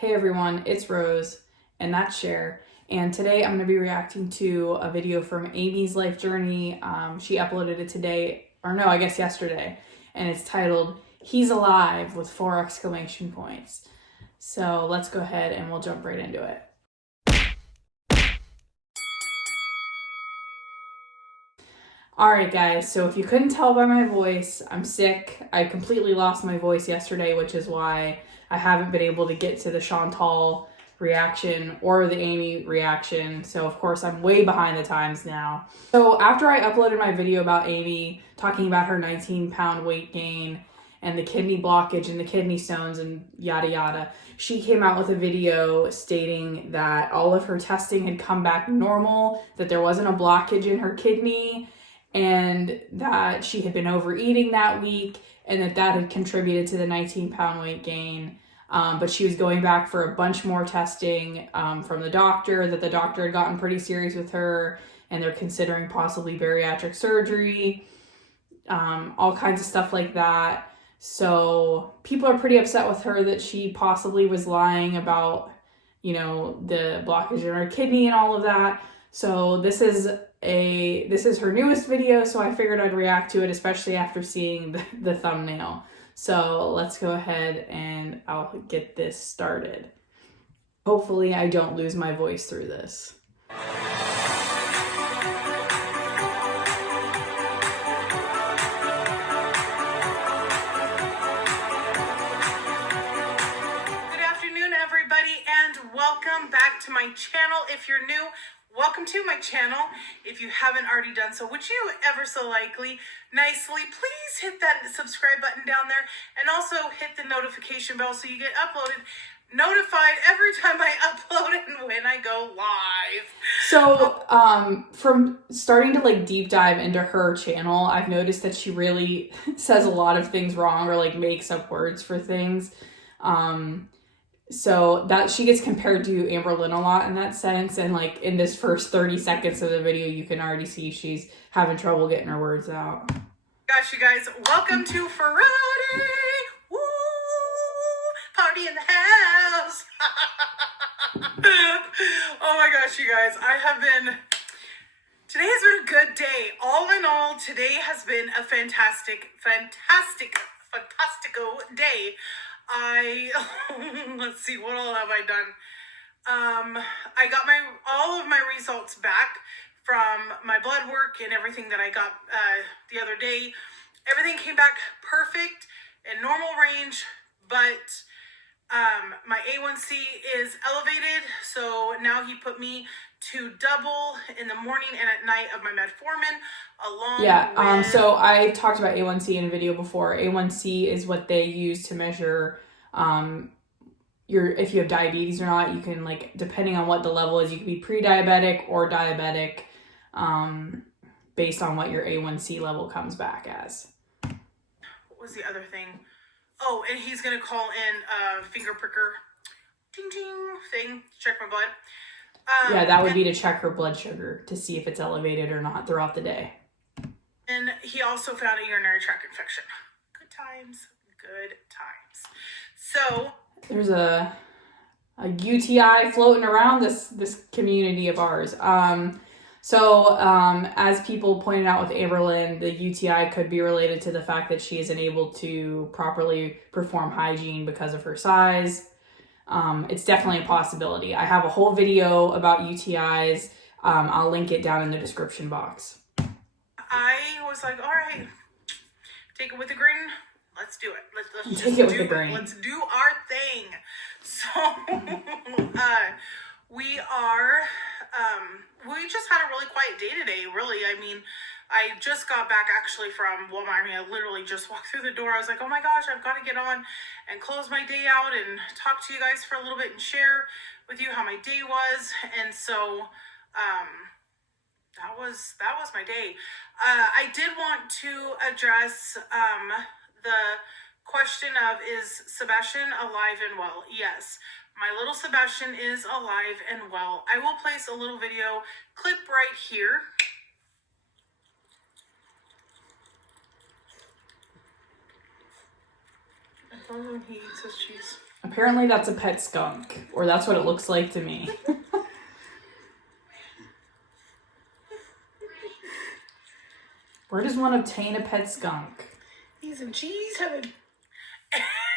Hey everyone, it's Rose, and that's Cher. And today I'm going to be reacting to a video from Amy's life journey. She uploaded it today, or no, I guess yesterday, and it's titled, "He's Alive," with 4 exclamation points. So let's go ahead and we'll jump right into it. Alright guys, so if you couldn't tell by my voice, I'm sick. I completely lost my voice yesterday, which is why I haven't been able to get to the Chantal reaction or the Amy reaction. So of course I'm way behind the times now. So after I uploaded my video about Amy, talking about her 19-pound weight gain and the kidney blockage and the kidney stones and yada yada, she came out with a video stating that all of her testing had come back normal, that there wasn't a blockage in her kidney, and that she had been overeating that week and that had contributed to the 19-pound weight gain. But she was going back for a bunch more testing from the doctor, that the doctor had gotten pretty serious with her and they're considering possibly bariatric surgery, all kinds of stuff like that. So people are pretty upset with her that she possibly was lying about, the blockage in her kidney and all of that. So this is her newest video, so I figured I'd react to it, especially after seeing the thumbnail. So let's go ahead and I'll get this started. Hopefully I don't lose my voice through this. Good afternoon, everybody, and welcome back to my channel. If you're new, welcome to my channel. If you haven't already done so, would you ever so nicely, please hit that subscribe button down there and also hit the notification bell so you get notified every time I upload and when I go live. So from starting to deep dive into her channel, I've noticed that she really says a lot of things wrong or makes up words for things. So that she gets compared to Amber Lynn a lot in that sense, and in this first 30 seconds of the video you can already see she's having trouble getting her words out. Gosh, you guys, welcome to Friday. Woo! Party in the house. Oh my gosh, you guys, today has been a good day. All in all, today has been a fantastico day. Let's see, what all have I done? I got all of my results back from my blood work and everything that I got the other day. Everything came back perfect in normal range, but my A1C is elevated, so now he put me to double in the morning and at night of my metformin along with... So I talked about A1C in a video before. A1C is what they use to measure if you have diabetes or not. You can, depending on what the level is, you can be pre-diabetic or diabetic based on what your A1C level comes back as. What was the other thing? Oh, and he's gonna call in a finger pricker ding thing to check my blood. That would be to check her blood sugar to see if it's elevated or not throughout the day. And he also found a urinary tract infection. Good times. So there's a UTI floating around this community of ours. As people pointed out with Amber Lynn, the UTI could be related to the fact that she isn't able to properly perform hygiene because of her size. It's definitely a possibility. I have a whole video about UTIs. I'll link it down in the description box. I was like, all right, take it with a grain. Let's do it. Let's take it with a grain. Let's do our thing. So we just had a really quiet day today, really. I mean, I just got back actually from Walmart. I literally just walked through the door. I was like, oh my gosh, I've got to get on and close my day out and talk to you guys for a little bit and share with you how my day was. And so that was my day. I did want to address the question of, is Sebastian alive and well? Yes, my little Sebastian is alive and well. I will place a little video clip right here. when he eats his cheese. Apparently that's a pet skunk, or that's what it looks like to me. Where does one obtain a pet skunk? He's in cheese heaven.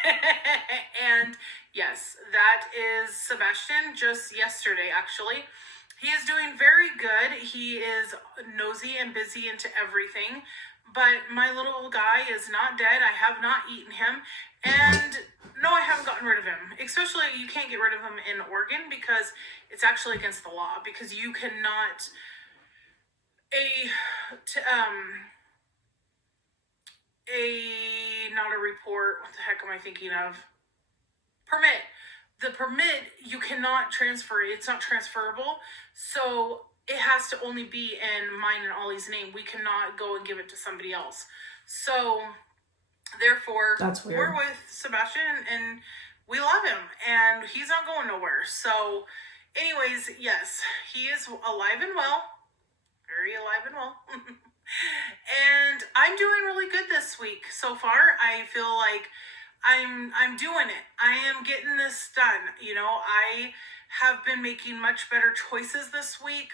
And yes, that is Sebastian, just yesterday actually. He is doing very good. He is nosy and busy into everything. But my little guy is not dead. I have not eaten him. And no, I haven't gotten rid of him. Especially, you can't get rid of him in Oregon because it's actually against the law. Because you cannot not a report. What the heck am I thinking of? Permit. The permit, you cannot transfer it. It's not transferable. So it has to only be in mine and Ollie's name. We cannot go and give it to somebody else. So therefore, that's weird. We're with Sebastian and we love him and he's not going nowhere. So anyways, yes, he is alive and well. Very alive and well. And I'm doing really good this week so far. I feel like I'm doing it. I am getting this done. You know, I have been making much better choices this week.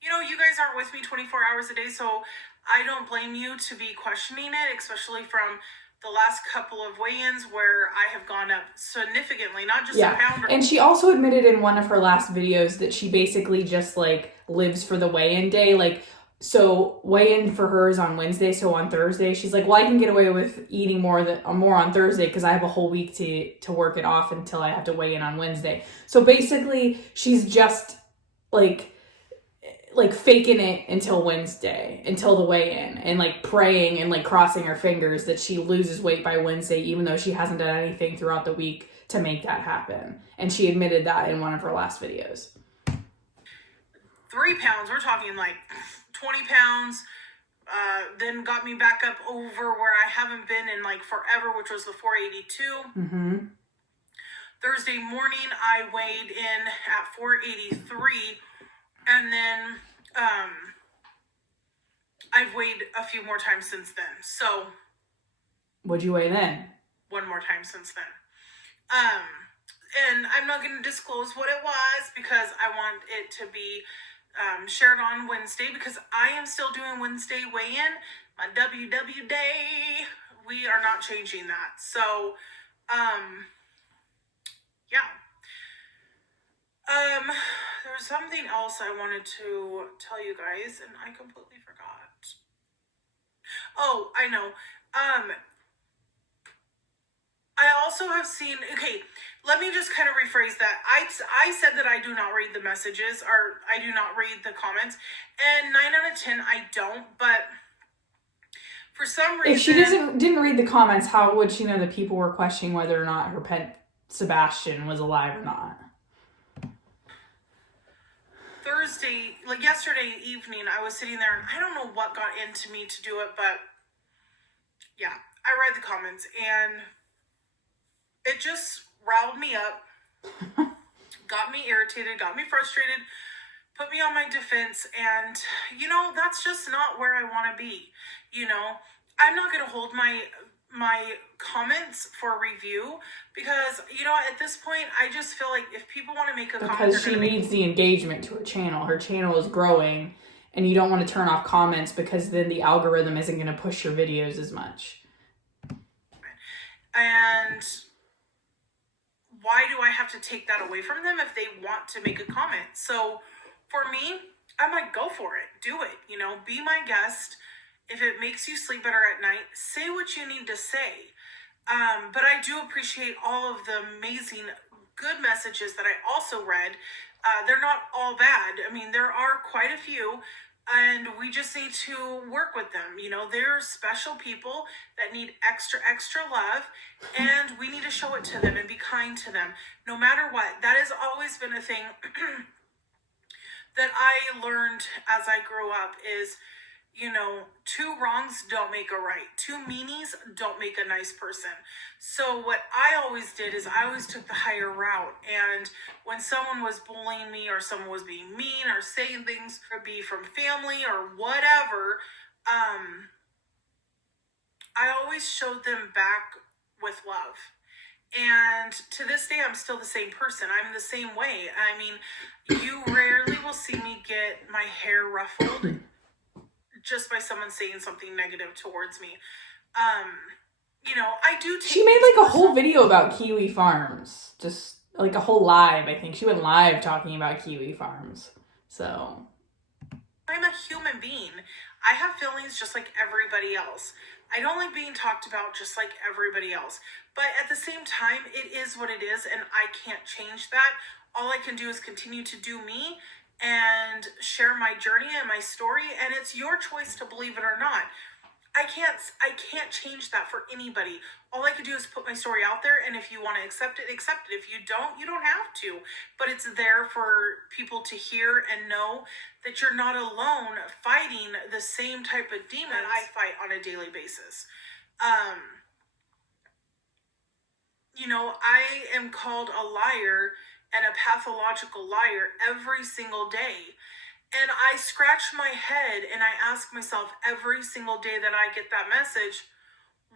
You know, you guys aren't with me 24 hours a day, so I don't blame you to be questioning it, especially from the last couple of weigh-ins where I have gone up significantly, not just a pound. And she also admitted in one of her last videos that she basically just like lives for the weigh-in day. Like, so weigh-in for her is on Wednesday, so on Thursday she's like, well, I can get away with eating more on Thursday because I have a whole week to work it off until I have to weigh in on Wednesday. So basically she's just like faking it until Wednesday, until the weigh-in, and like praying and like crossing her fingers that she loses weight by Wednesday, even though she hasn't done anything throughout the week to make that happen. And she admitted that in one of her last videos. 3 pounds, we're talking like 20 pounds, then got me back up over where I haven't been in like forever, which was the 482. Mm-hmm. Thursday morning, I weighed in at 483, and then I've weighed a few more times since then. So, what'd you weigh then? One more time since then. And I'm not going to disclose what it was because I want it to be shared on Wednesday, because I am still doing Wednesday weigh-in, my WW day. We are not changing that. So, yeah. There's something else I wanted to tell you guys, and I completely forgot. Oh, I know. I also have seen, okay, let me just kind of rephrase that. I said that I do not read the messages, or I do not read the comments, and 9 out of 10 I don't, but for some reason... If she didn't read the comments, how would she know that people were questioning whether or not her pet Sebastian was alive or not? Thursday, like yesterday evening, I was sitting there and I don't know what got into me to do it, but yeah, I read the comments and it just riled me up, got me irritated, got me frustrated, put me on my defense, and you know, that's just not where I want to be. You know, I'm not going to hold my comments for review because, you know, at this point I just feel like if people want to make a comment, because she needs the engagement to her channel. Her channel is growing and you don't want to turn off comments because then the algorithm isn't going to push your videos as much. And why do I have to take that away from them if they want to make a comment? So for me, I'm like, go for it, do it, you know, be my guest. If it makes you sleep better at night, say what you need to say. But I do appreciate all of the amazing, good messages that I also read. They're not all bad. I mean, there are quite a few, and we just need to work with them. You know, they're special people that need extra love, and we need to show it to them and be kind to them, no matter what. That has always been a thing that I learned as I grew up is, you know, 2 wrongs don't make a right. 2 meanies don't make a nice person. So what I always did is I always took the higher route. And when someone was bullying me or someone was being mean or saying things, could be from family or whatever, I always showed them back with love. And to this day, I'm still the same person. I'm the same way. I mean, you rarely will see me get my hair ruffled just by someone saying something negative towards me. You know, I do take... She made like a whole video about Kiwi Farms. Just like a whole live, I think. She went live talking about Kiwi Farms. So... I'm a human being. I have feelings just like everybody else. I don't like being talked about just like everybody else. But at the same time, it is what it is, and I can't change that. All I can do is continue to do me and share my journey and my story, and it's your choice to believe it or not. I can't change that for anybody. All I can do is put my story out there, and if you want to accept it, accept it. If you don't have to. But it's there for people to hear and know that you're not alone fighting the same type of demon I fight on a daily basis. You know, I am called a liar and a pathological liar every single day. And I scratch my head and I ask myself every single day that I get that message,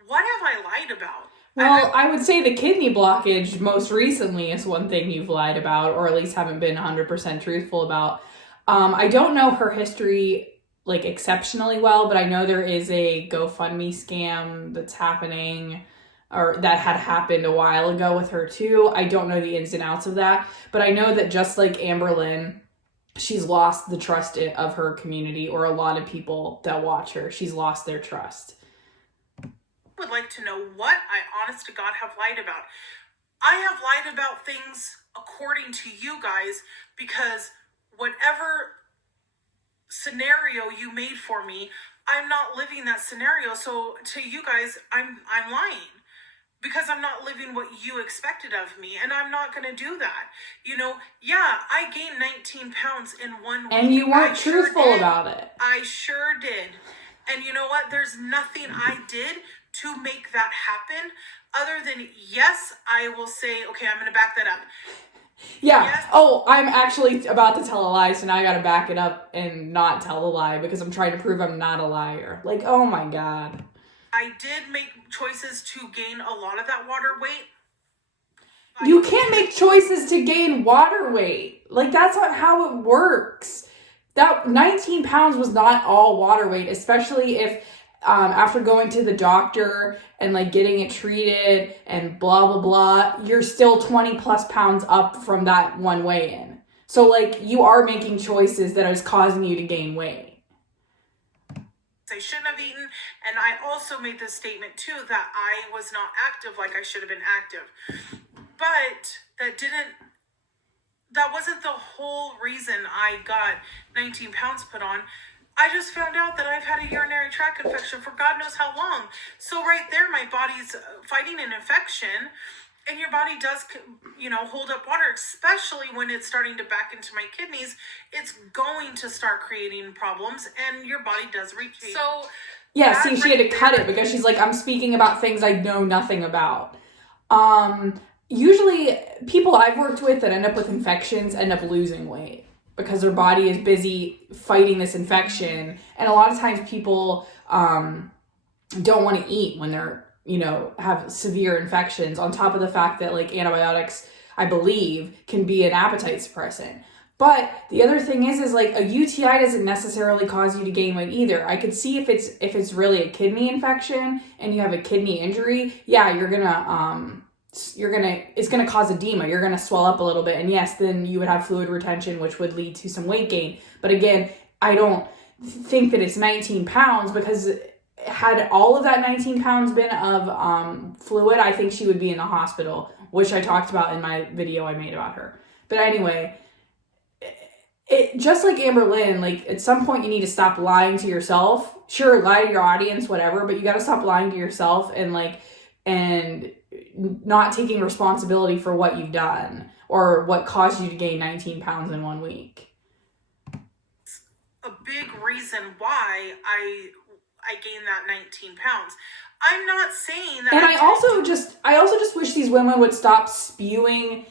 what have I lied about? Well, I would say the kidney blockage most recently is one thing you've lied about, or at least haven't been 100% truthful about. I don't know her history like exceptionally well, but I know there is a GoFundMe scam that's happening, or that had happened a while ago with her too. I don't know the ins and outs of that, but I know that just like Amber Lynn, she's lost the trust of her community, or a lot of people that watch her. She's lost their trust. I would like to know what I, honest to God, have lied about. I have lied about things according to you guys, because whatever scenario you made for me, I'm not living that scenario. So to you guys, I'm lying. Because I'm not living what you expected of me, and I'm not going to do that. You know, yeah, I gained 19 pounds in 1 week. And you weren't truthful about it. I sure did. And you know what? There's nothing I did to make that happen other than, yes, I will say, okay, I'm going to back that up. Yeah. Yes. Oh, I'm actually about to tell a lie, so now I got to back it up and not tell a lie because I'm trying to prove I'm not a liar. Like, oh my God. I did make choices to gain a lot of that water weight. You can't make choices to gain water weight. Like, that's not how it works. That 19 pounds was not all water weight, especially if after going to the doctor and like getting it treated and blah, blah, blah, you're still 20 plus pounds up from that one weigh-in. So like you are making choices that is causing you to gain weight. I shouldn't have eaten, and I also made this statement too that I was not active like I should have been active. But that wasn't the whole reason I got 19 pounds put on. I just found out that I've had a urinary tract infection for God knows how long. So right there, my body's fighting an infection, and your body does, you know, hold up water, especially when it's starting to back into my kidneys. It's going to start creating problems, and your body does reach. So yeah, see, she had to cut it because she's like, I'm speaking about things I know nothing about. Usually people I've worked with that end up with infections end up losing weight because their body is busy fighting this infection. And a lot of times people don't want to eat when they're, you know, have severe infections, on top of the fact that like antibiotics, I believe, can be an appetite suppressant. But the other thing is like a UTI doesn't necessarily cause you to gain weight either. I could see if it's really a kidney infection and you have a kidney injury, yeah, it's gonna cause edema. You're gonna swell up a little bit, and yes, then you would have fluid retention, which would lead to some weight gain. But again, I don't think that it's 19 pounds because had all of that 19 pounds been of fluid, I think she would be in the hospital, which I talked about in my video I made about her. But anyway, it just like Amber Lynn, like at some point you need to stop lying to yourself. Sure, lie to your audience, whatever, but you got to stop lying to yourself and not taking responsibility for what you've done or what caused you to gain 19 pounds in 1 week. A big reason why I gained that 19 pounds. I'm not saying that. And I also just wish these women would stop spewing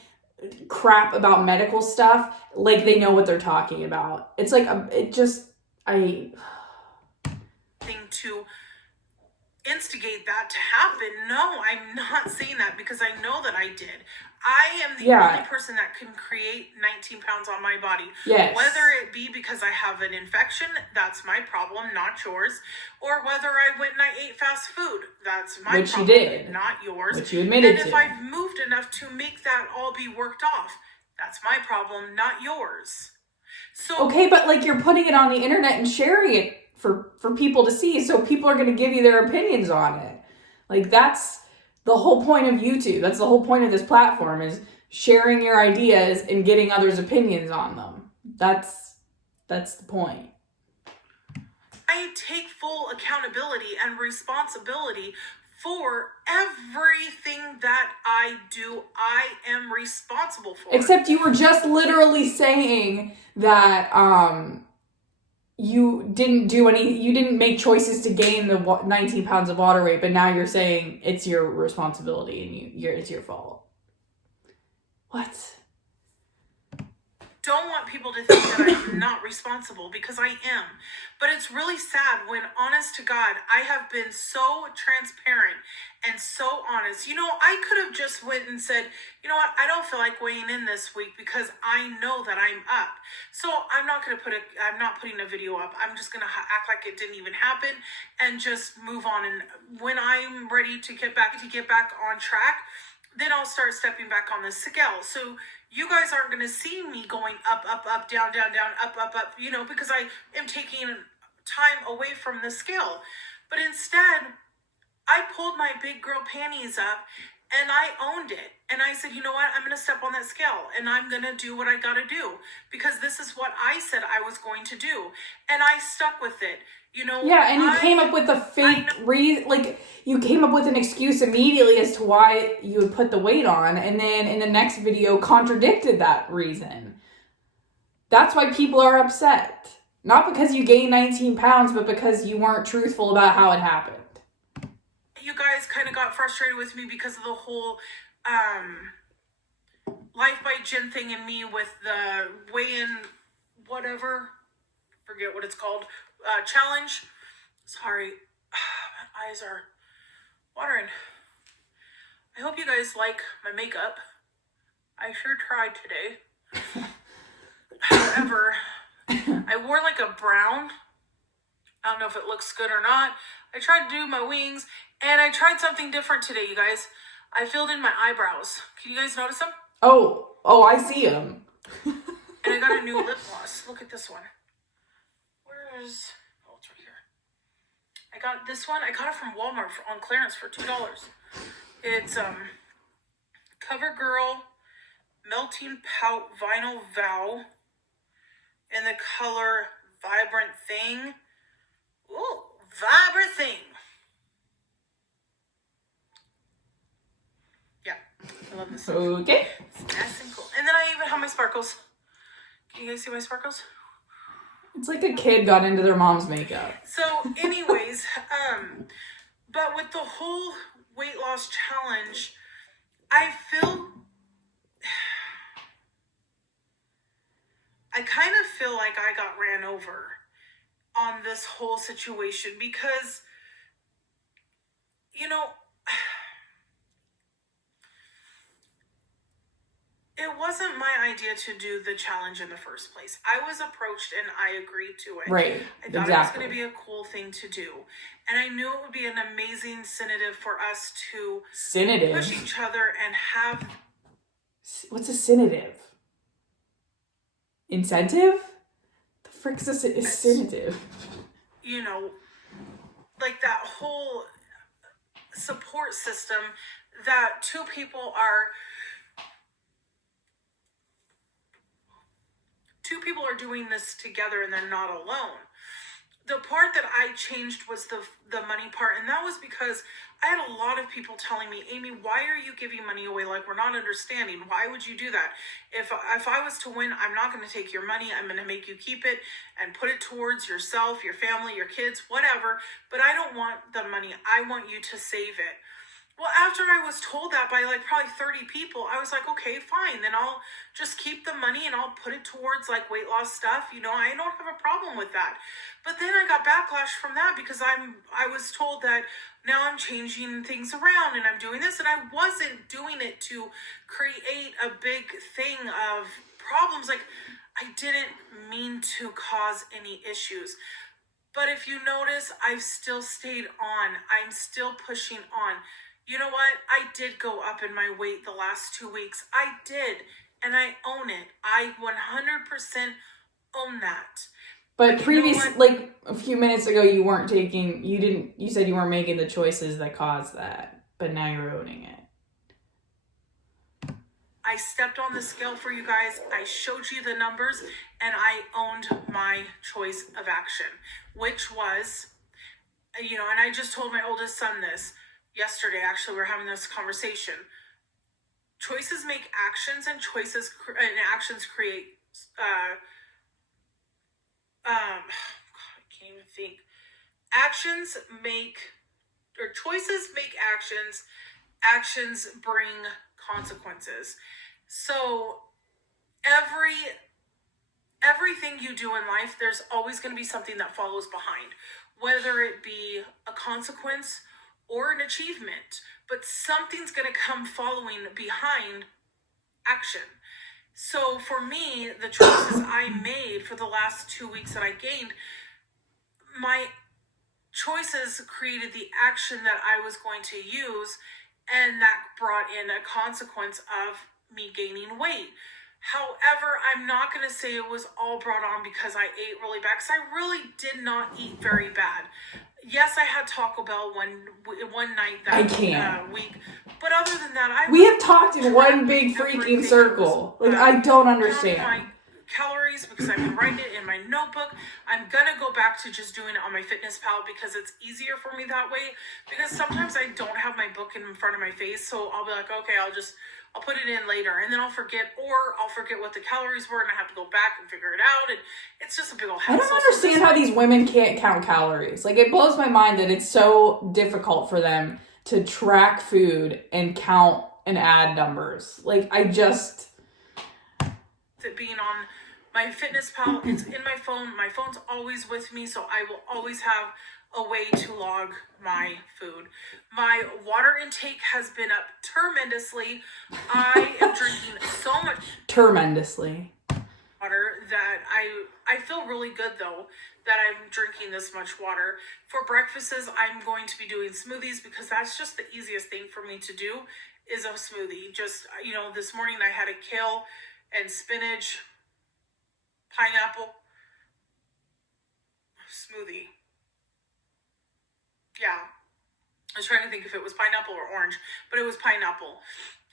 crap about medical stuff like they know what they're talking about. It's like thing to instigate that to happen. No, I'm not saying that because I know that I did. I am the only person that can create 19 pounds on my body. Yes. Whether it be because I have an infection, that's my problem, not yours. Or whether I went and I ate fast food, that's my Which problem, you did. not yours. Which you admitted to. And if I've moved enough to make that all be worked off, that's my problem, not yours. So okay, but like you're putting it on the internet and sharing it for people to see, so people are going to give you their opinions on it. Like that's the whole point of YouTube. That's the whole point of this platform, is sharing your ideas and getting others' opinions on them. That's the point. I take full accountability and responsibility for everything that I do. I am responsible for. Except you were just literally saying that you didn't make choices to gain the 19 pounds of water weight, but now you're saying it's your responsibility and it's your fault. What? Don't want people to think that I'm not responsible, because I am. But it's really sad when, honest to God, I have been so transparent and so honest. You know, I could have just went and said, you know what, I don't feel like weighing in this week because I know that I'm up. So I'm not putting a video up. I'm just going to act like it didn't even happen and just move on. And when I'm ready to get back on track, then I'll start stepping back on the scale. So you guys aren't going to see me going up, down, up, you know, because I am taking time away from the scale. But instead, I pulled my big girl panties up and I owned it. And I said, you know what? I'm going to step on that scale and I'm going to do what I got to do, because this is what I said I was going to do. And I stuck with it. You know, yeah, and you came up with a fake reason, like you came up with an excuse immediately as to why you would put the weight on, and then in the next video contradicted that reason. That's why people are upset. Not because you gained 19 pounds, but because you weren't truthful about how it happened. You guys kind of got frustrated with me because of the whole Life by Jen thing and me with the weigh-in whatever, forget what it's called, challenge. Sorry, my eyes are watering. I hope you guys like my makeup. I sure tried today. However, I wore like a brown. I don't know if it looks good or not. I tried to do my wings, and I tried something different today, you guys. I filled in my eyebrows. Can you guys notice them? Oh, I see them. And I got a new lip gloss. Look at this one. Oh, it's right here. I got this one. I got it from Walmart on clearance for $2. It's CoverGirl Melting Pout Vinyl Vow in the color Vibrant Thing. Ooh, Vibrant Thing. Yeah, I love this. Okay. It's nice and cool. And then I even have my sparkles. Can you guys see my sparkles? It's like a kid got into their mom's makeup. So anyways, but with the whole weight loss challenge, I kind of feel like I got ran over on this whole situation because, you know, it wasn't my idea to do the challenge in the first place. I was approached and I agreed to it. Right, I thought it was going to be a cool thing to do. And I knew it would be an amazing synonym for us to push each other and have... What's a synonym? Incentive? The frick's a synonym? You know, like that whole support system that two people are doing this together and they're not alone. The part that I changed was the money part, and that was because I had a lot of people telling me, Amy, why are you giving money away? Like, we're not understanding. Why would you do that? If I was to win, I'm not going to take your money. I'm going to make you keep it and put it towards yourself, your family, your kids, whatever. But I don't want the money. I want you to save it. Well, after I was told that by like probably 30 people, I was like, okay, fine. Then I'll just keep the money and I'll put it towards like weight loss stuff. I don't have a problem with that. But then I got backlash from that because I was told that now I'm changing things around and I'm doing this, and I wasn't doing it to create a big thing of problems. Like, I didn't mean to cause any issues. But if you notice, I've still stayed on. I'm still pushing on. You know what? I did go up in my weight the last 2 weeks. I did. And I own it. I 100% own that. But like a few minutes ago, you said you weren't making the choices that caused that. But now you're owning it. I stepped on the scale for you guys. I showed you the numbers, and I owned my choice of action, which was, and I just told my oldest son this yesterday. Actually, we were having this conversation. Choices make actions, and actions create, I can't even think. Choices make actions bring consequences. So everything you do in life, there's always going to be something that follows behind, whether it be a consequence or an achievement, but something's going to come following behind action. So for me, the choices I made for the last 2 weeks that I gained, my choices created the action that I was going to use, and that brought in a consequence of me gaining weight. However, I'm not going to say it was all brought on because I ate really bad, because I really did not eat very bad. Yes, I had Taco Bell one night that week, but other than that, we have talked in one big freaking circle. I don't understand my calories because I've been writing it in my notebook. I'm gonna go back to just doing it on my FitnessPal because it's easier for me that way. Because sometimes I don't have my book in front of my face, so I'll be like, okay, I'll put it in later, and then I'll forget what the calories were, and I have to go back and figure it out, and it's just a big old hassle. I don't understand how these women can't count calories. Like, it blows my mind that it's so difficult for them to track food and count and add numbers. Like, being on my FitnessPal, it's in my phone. My phone's always with me, so I will always have a way to log my food. My water intake has been up tremendously. I am drinking so much tremendously water that I feel really good though that I'm drinking this much water. For breakfasts, I'm going to be doing smoothies because that's just the easiest thing for me to do is a smoothie. Just, this morning I had a kale and spinach, pineapple smoothie. Yeah. I was trying to think if it was pineapple or orange, but it was pineapple.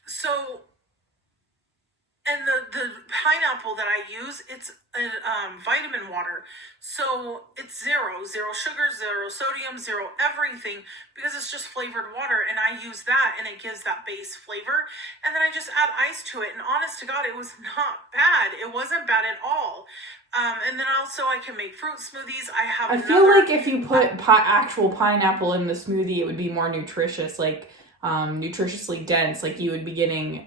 So, and the pineapple that I use, it's a vitamin water. So it's zero sugar, zero sodium, zero everything, because it's just flavored water. And I use that and it gives that base flavor. And then I just add ice to it. And honest to God, it was not bad. It wasn't bad at all. And then also I can make fruit smoothies. I feel like if you put actual pineapple in the smoothie, it would be more nutritious, like nutritiously dense. Like you would be getting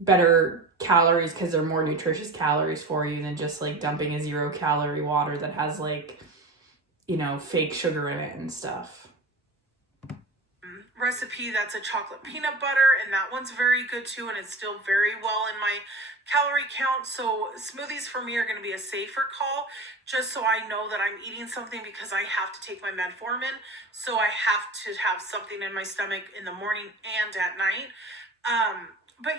better calories because they're more nutritious calories for you than just like dumping a 0-calorie water that has like, fake sugar in it and stuff. Recipe that's a chocolate peanut butter, and that one's very good too, and it's still very well in my calorie count. So smoothies for me are going to be a safer call, just so I know that I'm eating something, because I have to take my metformin, so I have to have something in my stomach in the morning and at night. But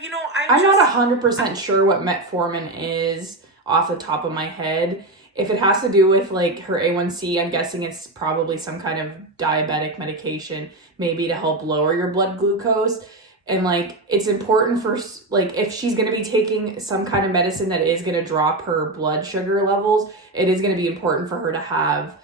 I'm not 100% sure what metformin is off the top of my head. If it has to do with like her A1C, I'm guessing it's probably some kind of diabetic medication, maybe to help lower your blood glucose. And like, it's important for like, if she's going to be taking some kind of medicine that is going to drop her blood sugar levels, it is going to be important for her to have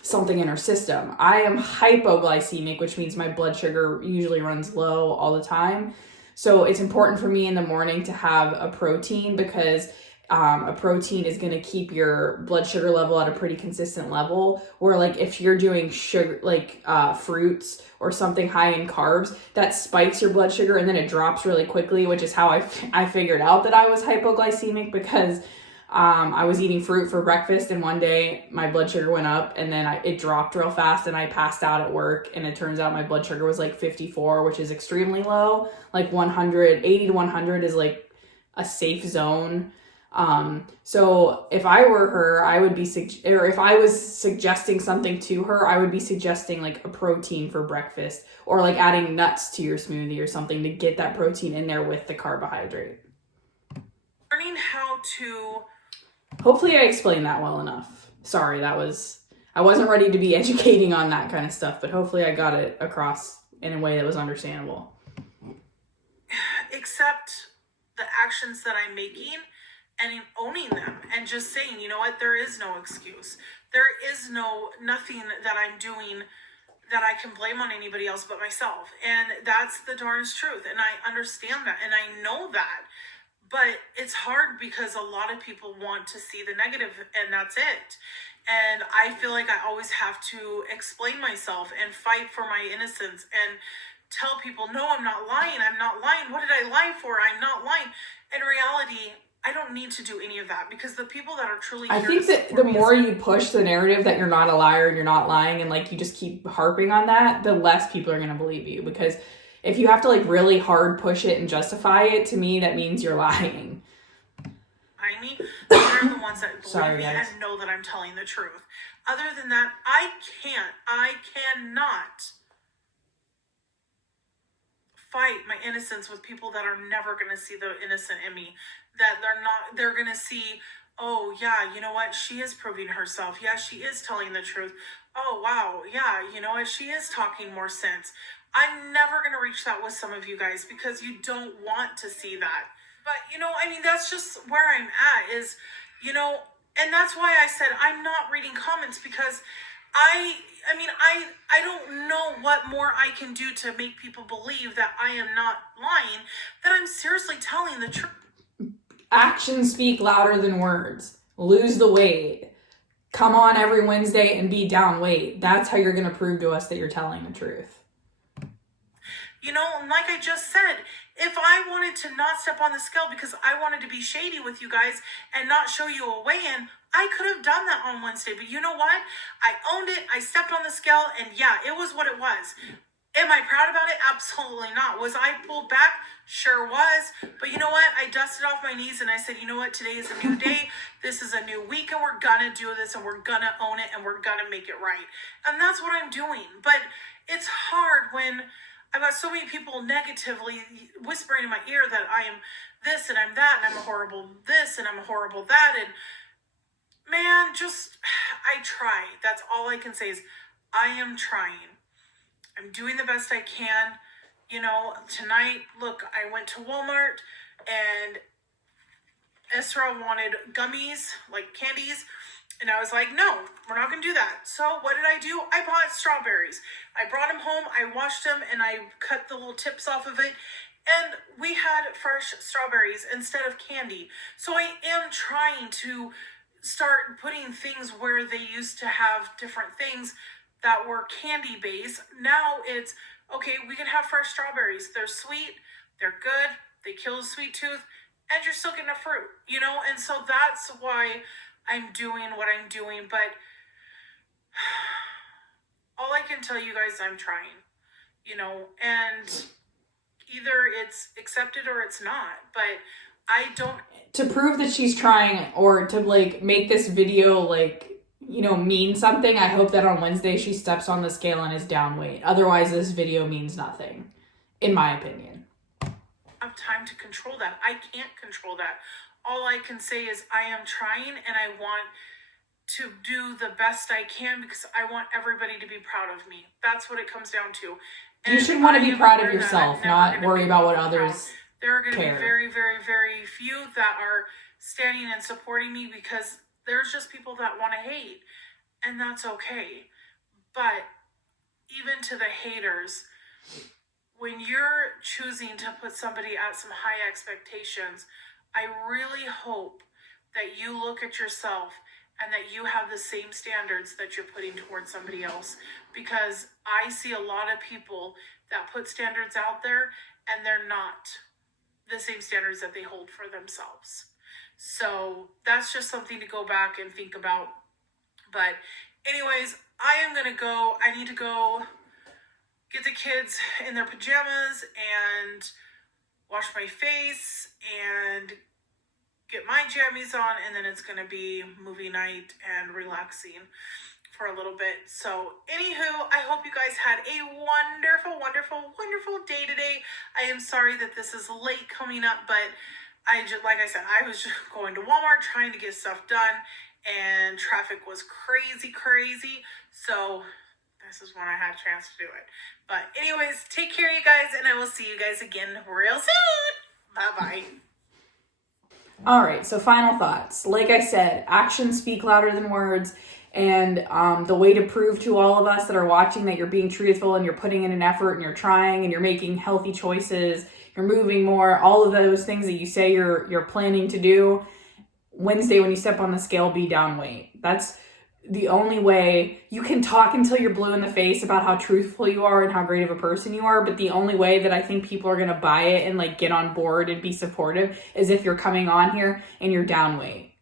something in her system. I am hypoglycemic, which means my blood sugar usually runs low all the time. So it's important for me in the morning to have a protein, because a protein is going to keep your blood sugar level at a pretty consistent level. Where like if you're doing sugar, like fruits or something high in carbs, that spikes your blood sugar and then it drops really quickly, which is how I figured out that I was hypoglycemic, because I was eating fruit for breakfast and one day my blood sugar went up and then it dropped real fast and I passed out at work, and it turns out my blood sugar was like 54, which is extremely low. Like 80 to 100 is like a safe zone. So if I were her, I would be, or if I was suggesting something to her, I would be suggesting like a protein for breakfast, or like adding nuts to your smoothie or something to get that protein in there with the carbohydrate. Learning how to... Hopefully I explained that well enough. Sorry, I wasn't ready to be educating on that kind of stuff, but hopefully I got it across in a way that was understandable. Accept the actions that I'm making and in owning them and just saying, you know what, there is no excuse. There is nothing that I'm doing that I can blame on anybody else but myself. And that's the darnest truth. And I understand that and I know that. But it's hard because a lot of people want to see the negative and that's it. And I feel like I always have to explain myself and fight for my innocence and tell people, no, I'm not lying. I'm not lying. What did I lie for? I'm not lying. In reality, I don't need to do any of that, because the people that are truly I think that the more you push the narrative that you're not a liar and you're not lying, and like you just keep harping on that, the less people are going to believe you. Because if you have to like really hard push it and justify it, to me, that means you're lying. I mean, they're the ones that believe me guys. and know that I'm telling the truth. Other than that, I cannot fight my innocence with people that are never going to see the innocent in me. That they're going to see, oh yeah, you know what, she is proving herself. Yeah, she is telling the truth. Oh wow, yeah, you know what, she is talking more sense. I'm never going to reach that with some of you guys because you don't want to see that. But, you know, I mean, that's just where I'm at is, you know, and that's why I said I'm not reading comments, because I don't know what more I can do to make people believe that I am not lying, that I'm seriously telling the truth. Actions speak louder than words. Lose the weight. Come on every Wednesday and be down weight. That's how you're going to prove to us that you're telling the truth. You know, and like I just said, if I wanted to not step on the scale because I wanted to be shady with you guys and not show you a weigh-in, I could have done that on Wednesday. But you know what? I owned it. I stepped on the scale, and yeah, it was what it was. Am I proud about it? Absolutely not. Was I pulled back? Sure was. But you know what? I dusted off my knees and I said, you know what? Today is a new day. This is a new week, and we're gonna do this, and we're gonna own it, and we're gonna make it right. And that's what I'm doing. But it's hard when I've got so many people negatively whispering in my ear that I am this and I'm that and I'm a horrible this and I'm a horrible that. And man, just, I try. That's all I can say is I am trying. I'm doing the best I can. You know, tonight, look, I went to Walmart and Esra wanted gummies, like candies. And I was like, no, we're not going to do that. So what did I do? I bought strawberries. I brought them home, I washed them, and I cut the little tips off of it. And we had fresh strawberries instead of candy. So I am trying to start putting things where they used to have different things that were candy based. Now it's, okay, we can have fresh strawberries. They're sweet, they're good, they kill the sweet tooth, and you're still getting a fruit, you know? And so that's why I'm doing what I'm doing. But all I can tell you guys, I'm trying, you know, and either it's accepted or it's not. But I don't... To prove that she's trying, or to like make this video like, you know, mean something, I hope that on Wednesday she steps on the scale and is down weight. Otherwise, this video means nothing, in my opinion. I have time to control that. I can't control that. All I can say is I am trying, and I want to do the best I can because I want everybody to be proud of me. That's what it comes down to. And you should want to be proud of yourself, not worry about what others There are going to be care. very, very, very few that are standing and supporting me, because there's just people that want to hate, and that's okay. But even to the haters, when you're choosing to put somebody at some high expectations, I really hope that you look at yourself and that you have the same standards that you're putting towards somebody else. Because I see a lot of people that put standards out there and they're not the same standards that they hold for themselves. So that's just something to go back and think about. But anyways, I am going to go. I need to go get the kids in their pajamas and wash my face and get my jammies on, and then it's going to be movie night and relaxing for a little bit. So anywho, I hope you guys had a wonderful, wonderful, wonderful day today. I am sorry that this is late coming up, but like I said, I was just going to Walmart trying to get stuff done, and traffic was crazy. So this is when I had a chance to do it. But anyways, take care, you guys, and I will see you guys again real soon. Bye-bye. All right, so final thoughts. Like I said, actions speak louder than words. And the way to prove to all of us that are watching that you're being truthful and you're putting in an effort and you're trying and you're making healthy choices, you're moving more, all of those things that you say you're planning to do, Wednesday when you step on the scale, be down weight. That's the only way. You can talk until you're blue in the face about how truthful you are and how great of a person you are, but the only way that I think people are going to buy it and like get on board and be supportive is if you're coming on here and you're down weight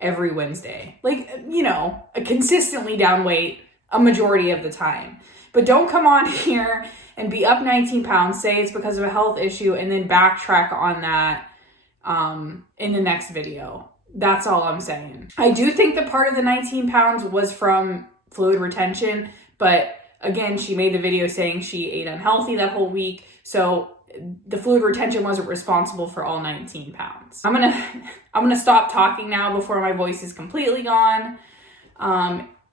every Wednesday. Like, you know, consistently down weight a majority of the time. But don't come on here and be up 19 pounds, say it's because of a health issue, and then backtrack on that in the next video. That's all I'm saying. I do think that part of the 19 pounds was from fluid retention, but again, she made the video saying she ate unhealthy that whole week. So the fluid retention wasn't responsible for all 19 pounds. I'm gonna stop talking now before my voice is completely gone.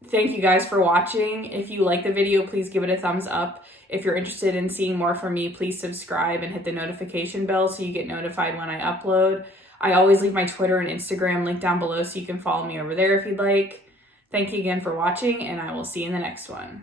Thank you guys for watching. If you like the video, please give it a thumbs up. If you're interested in seeing more from me, please subscribe and hit the notification bell so you get notified when I upload. I always leave my Twitter and Instagram link down below so you can follow me over there if you'd like. Thank you again for watching, and I will see you in the next one.